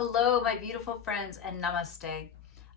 Hello, my beautiful friends, and namaste.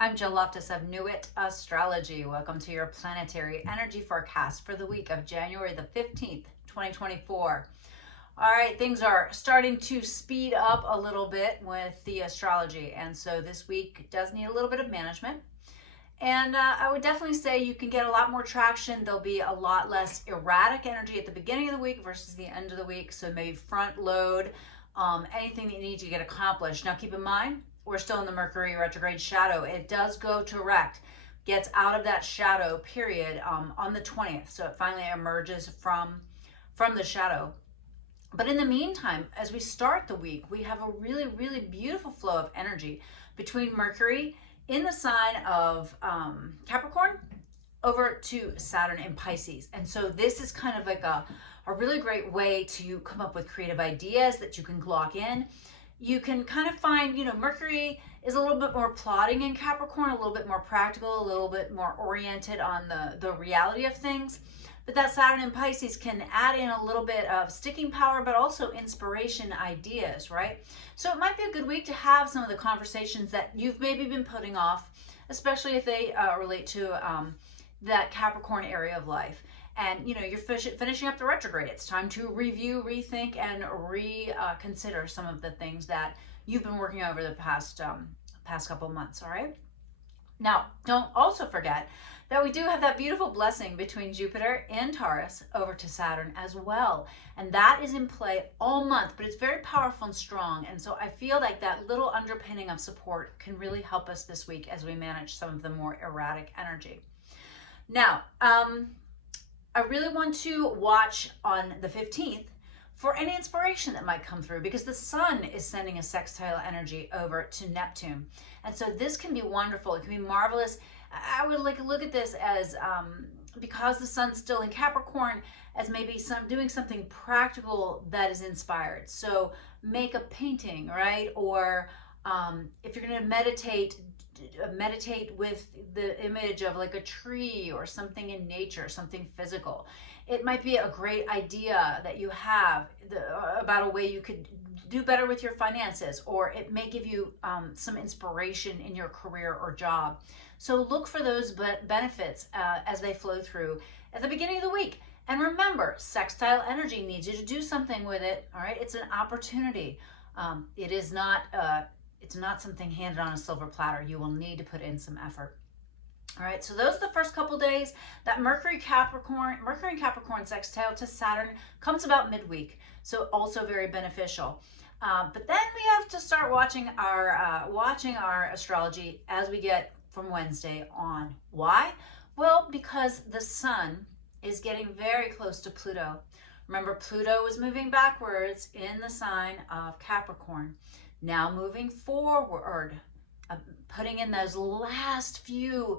I'm Jill Loftus of Nuit Astrology. Welcome to your planetary energy forecast for the week of January the 15th, 2024. All right, things are starting to speed up a little bit with the astrology, and so this week does need a little bit of management. And I would definitely say you can get a lot more traction. There'll be a lot less erratic energy at the beginning of the week versus the end of the week. So maybe front load anything that you need to get accomplished. Now keep in mind, we're still in the Mercury retrograde shadow. It does go direct, gets out of that shadow period on the 20th. So it finally emerges from the shadow. But in the meantime, as we start the week, we have a really, really beautiful flow of energy between Mercury in the sign of Capricorn over to Saturn in Pisces. And so this is kind of like a really great way to come up with creative ideas that you can lock in. You can kind of find, Mercury is a little bit more plotting in Capricorn, a little bit more practical, a little bit more oriented on the reality of things. But that Saturn in Pisces can add in a little bit of sticking power, but also inspiration, ideas, right? So it might be a good week to have some of the conversations that you've maybe been putting off, especially if they relate to that Capricorn area of life. And, you're finishing up the retrograde. It's time to review, rethink, and reconsider some of the things that you've been working over the past couple months, all right? Now, don't also forget that we do have that beautiful blessing between Jupiter and Taurus over to Saturn as well. And that is in play all month, but it's very powerful and strong. And so I feel like that little underpinning of support can really help us this week as we manage some of the more erratic energy. Now, I really want to watch on the 15th for any inspiration that might come through, because the sun is sending a sextile energy over to Neptune. And so this can be wonderful. It can be marvelous. I would look at this as, because the sun's still in Capricorn, as maybe doing something practical that is inspired. So make a painting, right? Or if you're going to meditate with the image of like a tree or something in nature, something physical. It might be a great idea that you have about a way you could do better with your finances, or it may give you some inspiration in your career or job. So look for those benefits as they flow through at the beginning of the week. And remember, sextile energy needs you to do something with it. All right, it's an opportunity. It is not. It's not something handed on a silver platter. You will need to put in some effort. All right, so those are the first couple days. That Mercury and Capricorn sextile to Saturn comes about midweek, so also very beneficial. But then we have to start watching our astrology as we get from Wednesday on. Why? Well, because the sun is getting very close to Pluto. Remember, Pluto was moving backwards in the sign of Capricorn. Now moving forward, putting in those last few,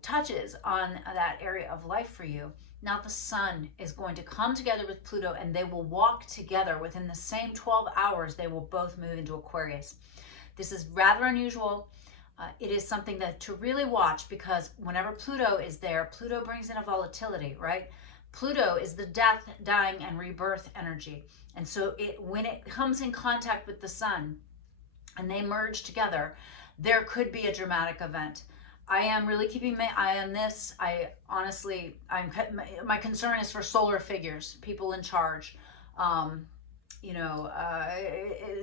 touches on that area of life for you. Now the sun is going to come together with Pluto, and they will walk together within the same 12 hours. They will both move into Aquarius. This is rather unusual. It is something that to really watch, because whenever Pluto is there, Pluto brings in a volatility, right? Pluto is the death, dying, and rebirth energy. And so when it comes in contact with the sun and they merge together, there could be a dramatic event. I am really keeping my eye on this. My concern is for solar figures, people in charge.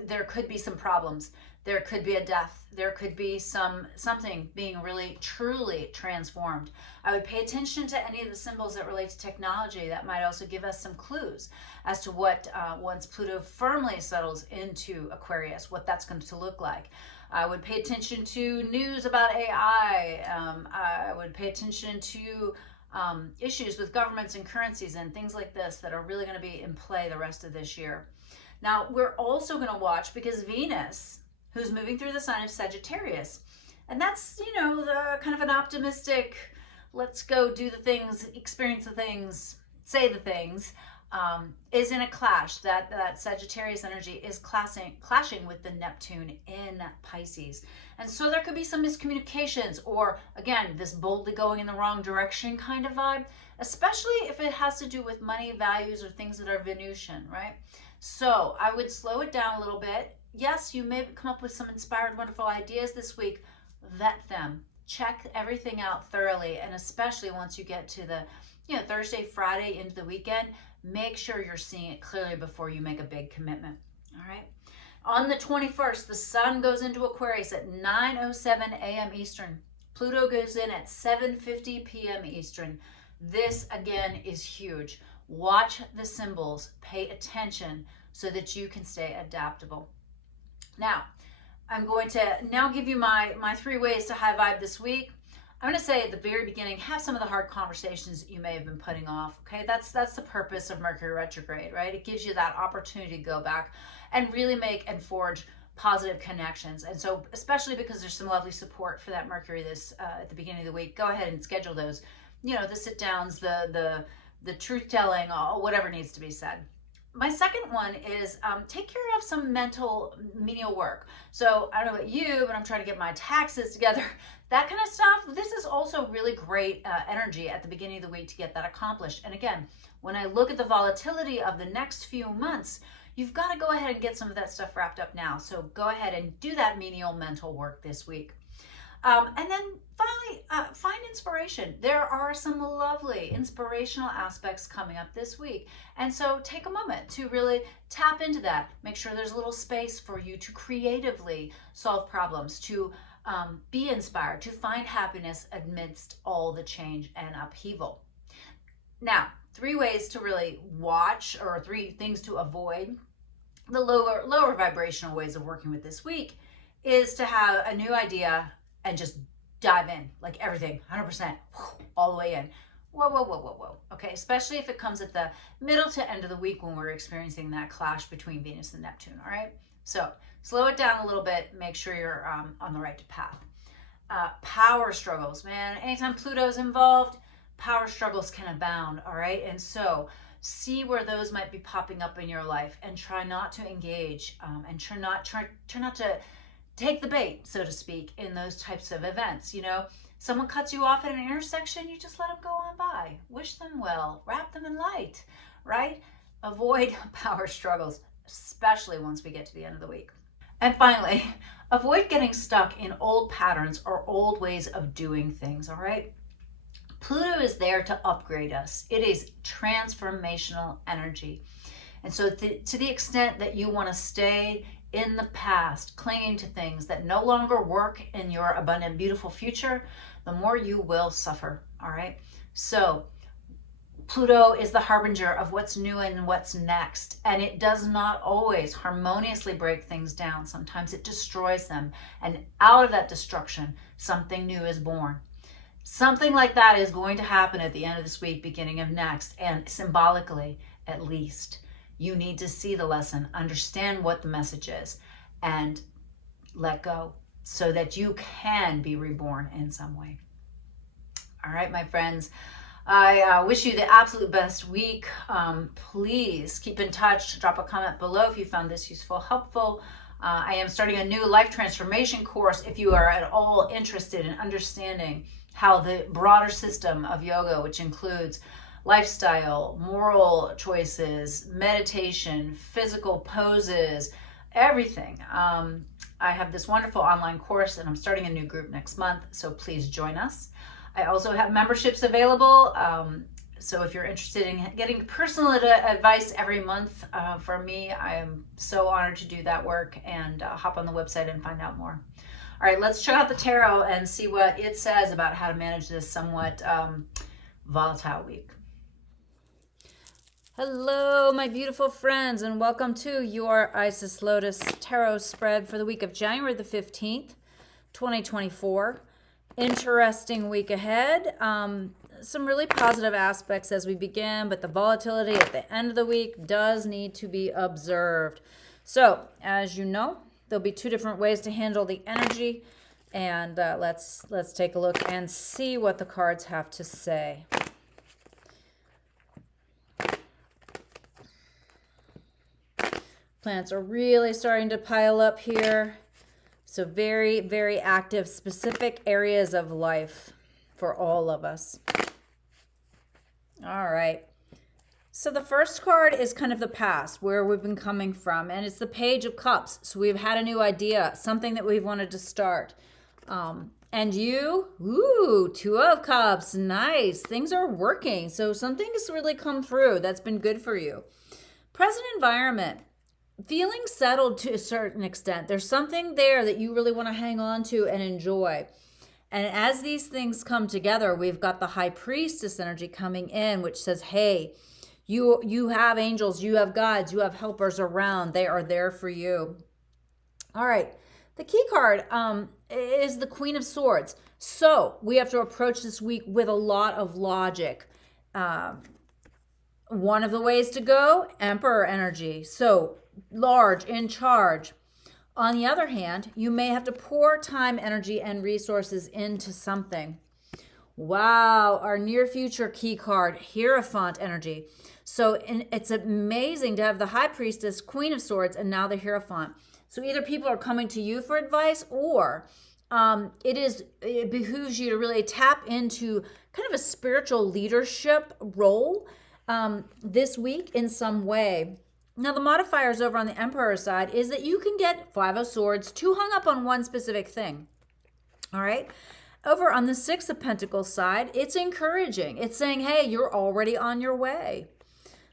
There could be some problems. There could be a death. There could be something being really, truly transformed. I would pay attention to any of the symbols that relate to technology. That might also give us some clues as to what, once Pluto firmly settles into Aquarius, what that's going to look like. I would pay attention to news about AI. I would pay attention to issues with governments and currencies and things like this that are really going to be in play the rest of this year. Now, we're also going to watch, because Venus, who's moving through the sign of Sagittarius, and that's, the kind of an optimistic, let's go do the things, experience the things, say the things, is in a clash. That Sagittarius energy is clashing with the Neptune in Pisces. And so there could be some miscommunications, or again, this boldly going in the wrong direction kind of vibe, especially if it has to do with money, values, or things that are Venusian, right? So I would slow it down a little bit. yes, you may come up with some inspired, wonderful ideas this week. Vet them. Check everything out thoroughly. And especially once you get to the, Thursday, Friday into the weekend, make sure you're seeing it clearly before you make a big commitment. All right. On the 21st, the sun goes into Aquarius at 9:07 a.m. Eastern. Pluto goes in at 7:50 p.m. Eastern. This, again, is huge. Watch the symbols. Pay attention so that you can stay adaptable. Now, I'm going to now give you my 3 ways to high vibe this week. I'm going to say at the very beginning, have some of the hard conversations that you may have been putting off. Okay, that's the purpose of Mercury retrograde, right? It gives you that opportunity to go back and really make and forge positive connections. And so, especially because there's some lovely support for that Mercury this at the beginning of the week, go ahead and schedule those. The sit downs, the truth telling, whatever needs to be said. My second one is take care of some menial work. So I don't know about you, but I'm trying to get my taxes together, that kind of stuff. This is also really great energy at the beginning of the week to get that accomplished. And again, when I look at the volatility of the next few months, you've got to go ahead and get some of that stuff wrapped up now. So go ahead and do that menial mental work this week. And then finally, find inspiration. There are some lovely inspirational aspects coming up this week. And so take a moment to really tap into that. Make sure there's a little space for you to creatively solve problems, to be inspired, to find happiness amidst all the change and upheaval. Now, 3 ways to really watch, or 3 things to avoid the lower vibrational ways of working with this week, is to have a new idea and just dive in, like everything, 100%, all the way in. Whoa. Okay, especially if it comes at the middle to end of the week when we're experiencing that clash between Venus and Neptune, all right? So slow it down a little bit, make sure you're on the right path. Power struggles, man. Anytime Pluto's involved, power struggles can abound, all right? And so see where those might be popping up in your life and try not to engage and try not to take the bait, so to speak, in those types of events. Someone cuts you off at an intersection, you just let them go on by. Wish them well, wrap them in light, right? Avoid power struggles, especially once we get to the end of the week. And finally, avoid getting stuck in old patterns or old ways of doing things, all right? Pluto is there to upgrade us. It is transformational energy. And so to the extent that you want to stay in the past, clinging to things that no longer work in your abundant, beautiful future, the more you will suffer, all right? So Pluto is the harbinger of what's new and what's next, and it does not always harmoniously break things down. Sometimes it destroys them, and out of that destruction, something new is born. Something like that is going to happen at the end of this week, beginning of next, and symbolically, at least. You need to see the lesson, understand what the message is, and let go so that you can be reborn in some way. All right, my friends, I wish you the absolute best week. Please keep in touch. Drop a comment below if you found this useful, helpful. I am starting a new life transformation course if you are at all interested in understanding how the broader system of yoga, which includes lifestyle, moral choices, meditation, physical poses, everything. I have this wonderful online course and I'm starting a new group next month, so please join us. I also have memberships available, so if you're interested in getting personal advice every month from me, I am so honored to do that work, and hop on the website and find out more. All right, let's check out the tarot and see what it says about how to manage this somewhat volatile week. Hello, my beautiful friends, and welcome to your Isis Lotus Tarot spread for the week of January the 15th, 2024. Interesting week ahead. Some really positive aspects as we begin, but the volatility at the end of the week does need to be observed. So, as you know, there'll be 2 different ways to handle the energy, and let's take a look and see what the cards have to say. Planets are really starting to pile up here. So very, very active, specific areas of life for all of us. All right. So the first card is kind of the past, where we've been coming from, and it's the Page of Cups. So we've had a new idea, something that we've wanted to start. And you, Two of Cups, nice. Things are working. So something has really come through that's been good for you. Present environment, feeling settled to a certain extent. There's something there that you really want to hang on to and enjoy. And as these things come together, we've got the High Priestess energy coming in, which says, hey, you have angels, you have guides, you have helpers around. They are there for you. All right. The key card is the Queen of Swords. So we have to approach this week with a lot of logic. One of the ways to go, Emperor energy. So large, in charge. On the other hand, you may have to pour time, energy, and resources into something. Wow, our near future key card, Hierophant energy. So it's amazing to have the High Priestess, Queen of Swords, and now the Hierophant. So either people are coming to you for advice, or it behooves you to really tap into kind of a spiritual leadership role this week in some way. Now, the modifiers over on the Emperor side is that you can get Five of Swords too hung up on one specific thing. All right. Over on the Six of Pentacles side, it's encouraging. It's saying, hey, you're already on your way.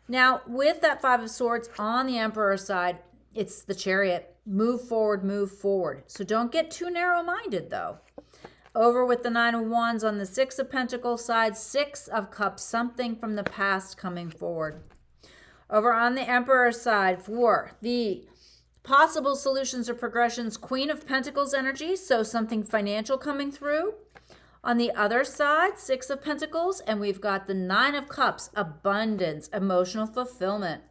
Now, with that Five of Swords on the Emperor side, it's the Chariot. Move forward, move forward. So don't get too narrow-minded, though. Over with the Nine of Wands on the Six of Pentacles side, Six of Cups, something from the past coming forward. Over on the Emperor side, for the possible solutions or progressions, Queen of Pentacles energy, so something financial coming through. On the other side, Six of Pentacles, and we've got the Nine of Cups, abundance, emotional fulfillment.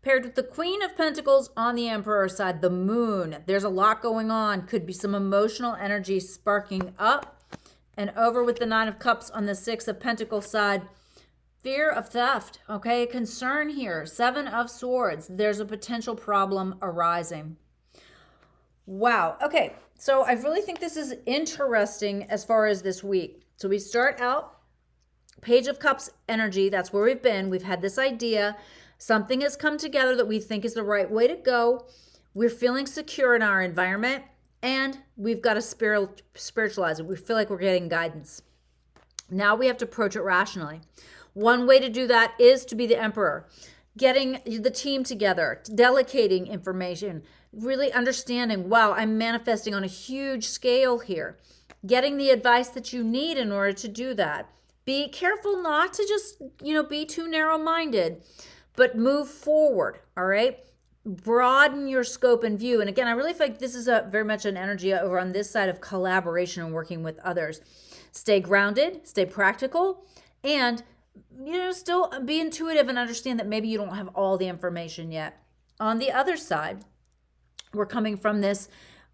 Paired with the Queen of Pentacles on the Emperor side, the Moon. There's a lot going on. Could be some emotional energy sparking up. And over with the Nine of Cups on the Six of Pentacles side, fear of theft, okay? Concern here. Seven of Swords. There's a potential problem arising. Wow. Okay. So I really think this is interesting as far as this week. So we start out, Page of Cups energy. That's where we've been. We've had this idea. Something has come together that we think is the right way to go. We're feeling secure in our environment, and we've got to spiritualize it. We feel like we're getting guidance. Now we have to approach it rationally. One way to do that is to be the Emperor, getting the team together, delegating information, really understanding, wow, I'm manifesting on a huge scale here, getting the advice that you need in order to do that. Be careful not to just, be too narrow-minded, but move forward, all right? Broaden your scope and view. And again, I really feel like this is very much an energy over on this side of collaboration and working with others. Stay grounded, stay practical, and still be intuitive and understand that maybe you don't have all the information yet. On the other side, we're coming from this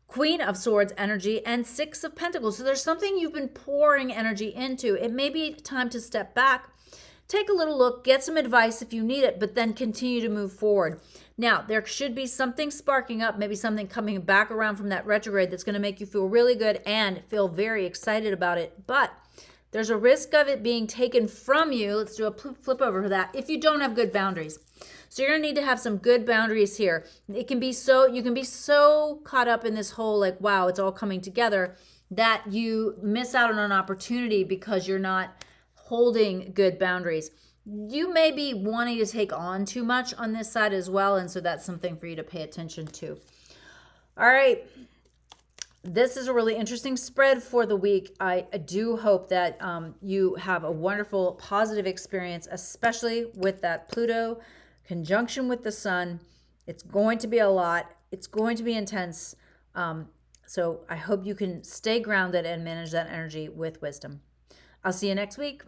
Queen of Swords energy and Six of Pentacles. So there's something you've been pouring energy into. It may be time to step back, take a little look, get some advice if you need it, but then continue to move forward. Now, there should be something sparking up, maybe something coming back around from that retrograde that's going to make you feel really good and feel very excited about it. But there's a risk of it being taken from you. Let's do a flip over for that if you don't have good boundaries. So you're going to need to have some good boundaries here. You can be so caught up in this whole wow, it's all coming together, that you miss out on an opportunity because you're not holding good boundaries. You may be wanting to take on too much on this side as well, and so that's something for you to pay attention to. All right. This is a really interesting spread for the week. I do hope that you have a wonderful, positive experience, especially with that Pluto conjunction with the Sun. It's going to be a lot. It's going to be intense. So I hope you can stay grounded and manage that energy with wisdom. I'll see you next week.